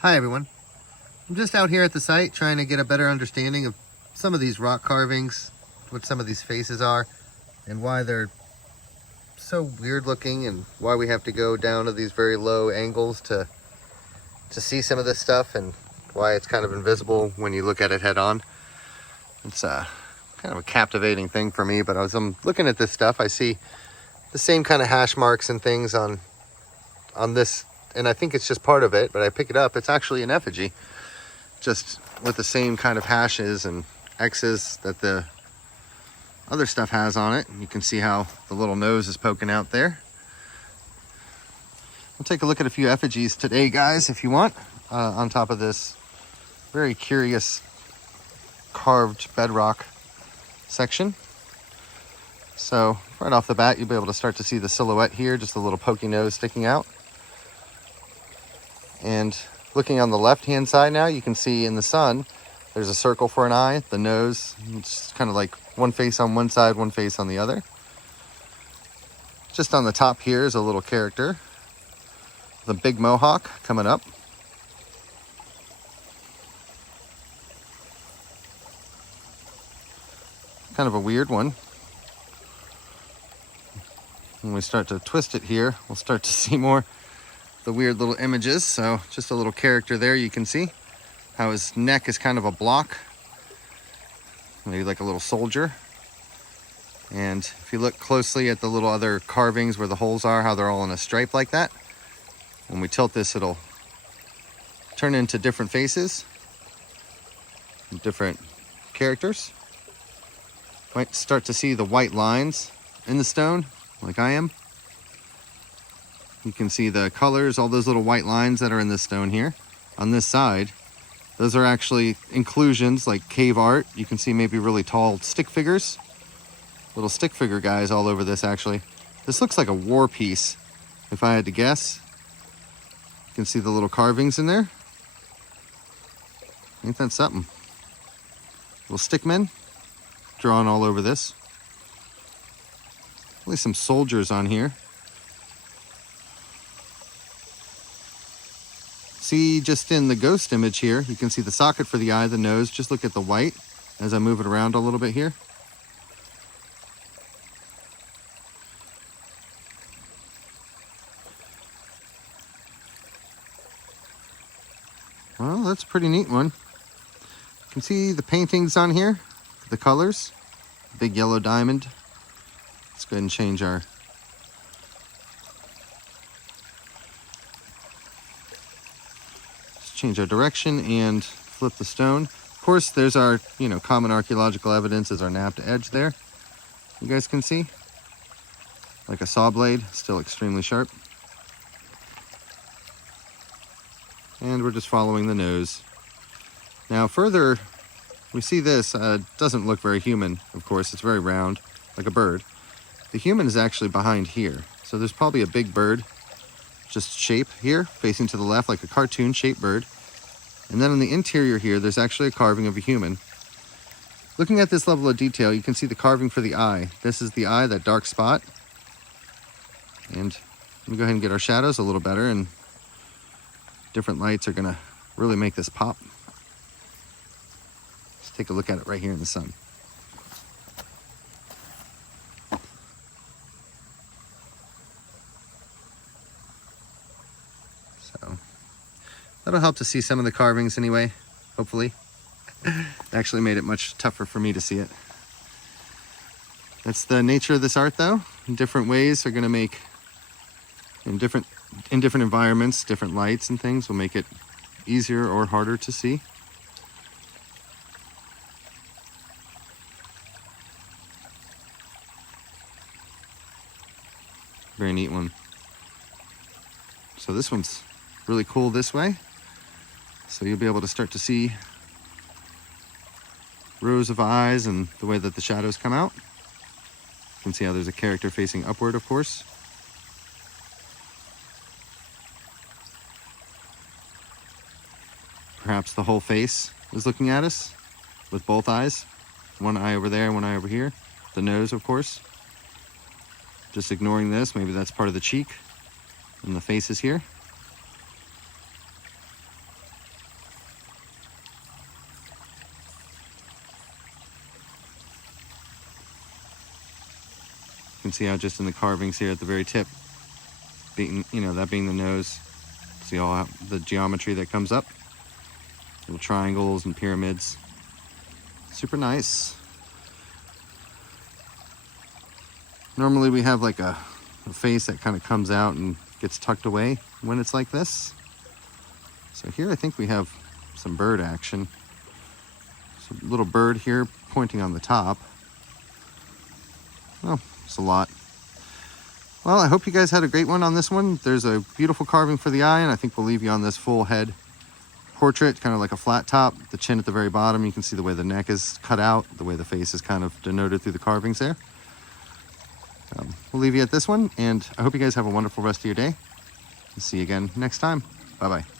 Hi everyone. I'm just out here at the site trying to get a better understanding of some of these rock carvings, what some of these faces are, and why they're so weird looking, and why we have to go down to these very low angles to see some of this stuff, and why it's kind of invisible when you look at it head on. It's kind of a captivating thing for me, but as I'm looking at this stuff, I see the same kind of hash marks and things on this, and I think it's just part of it, but I pick it up, it's actually an effigy, just with the same kind of hashes and X's that the other stuff has on it. You can see how the little nose is poking out there. We'll take a look at a few effigies today, guys, if you want, on top of this very curious carved bedrock section. So right off the bat, you'll be able to start to see the silhouette here, just a little pokey nose sticking out. And looking on the left-hand side now, you can see in the sun, there's a circle for an eye, the nose. It's kind of like one face on one side, one face on the other. Just on the top here is a little character, the big mohawk coming up. Kind of a weird one. When we start to twist it here, we'll start to see more the weird little images. So just a little character there. You can see how his neck is kind of a block, maybe like a little soldier. And if you look closely at the little other carvings where the holes are, how they're all in a stripe like that, when we tilt this, it'll turn into different faces, different characters. Might start to see the white lines in the stone, like I am. You can see the colors, all those little white lines that are in this stone here. On this side, those are actually inclusions like cave art. You can see maybe really tall stick figures. Little stick figure guys all over this actually. This looks like a war piece, if I had to guess. You can see the little carvings in there. Ain't that something? Little stick men drawn all over this. At least some soldiers on here. See, just in the ghost image here, you can see the socket for the eye, the nose. Just look at the white as I move it around a little bit here. Well, that's a pretty neat one. You can see the paintings on here, the colors, big yellow diamond. Let's go ahead and change our direction and flip the stone. Of course, there's our, common archaeological evidence as our napped edge there. You guys can see, like a saw blade, still extremely sharp. And we're just following the nose. Now further, we see this, doesn't look very human, of course, it's very round, like a bird. The human is actually behind here. So there's probably a big bird, just shape here, facing to the left, like a cartoon shaped bird. And then on the interior here, there's actually a carving of a human. Looking at this level of detail, you can see the carving for the eye. This is the eye, that dark spot. And let me go ahead and get our shadows a little better, and different lights are gonna really make this pop. Let's take a look at it right here in the sun. So that'll help to see some of the carvings anyway, hopefully. It actually made it much tougher for me to see it. That's the nature of this art though. In different ways are gonna make, in different environments, different lights and things will make it easier or harder to see. Very neat one. So this one's really cool this way. So you'll be able to start to see rows of eyes and the way that the shadows come out. You can see how there's a character facing upward, of course. Perhaps the whole face is looking at us with both eyes. One eye over there, one eye over here. The nose, of course. Just ignoring this, maybe that's part of the cheek. And the face is here. can see how just in the carvings here at the very tip, being, you know, that being the nose, see all the geometry that comes up, little triangles and pyramids. Super nice. Normally we have like a face that kind of comes out and gets tucked away when it's like this. So here I think we have some bird action. So a little bird here pointing on the top. Oh, it's a lot. Well, I hope you guys had a great one on this one. There's a beautiful carving for the eye, and I think we'll leave you on this full head portrait, kind of like a flat top. The chin at the very bottom, you can see the way the neck is cut out, the way the face is kind of denoted through the carvings there. We'll leave you at this one, and I hope you guys have a wonderful rest of your day. See you again next time. Bye-bye.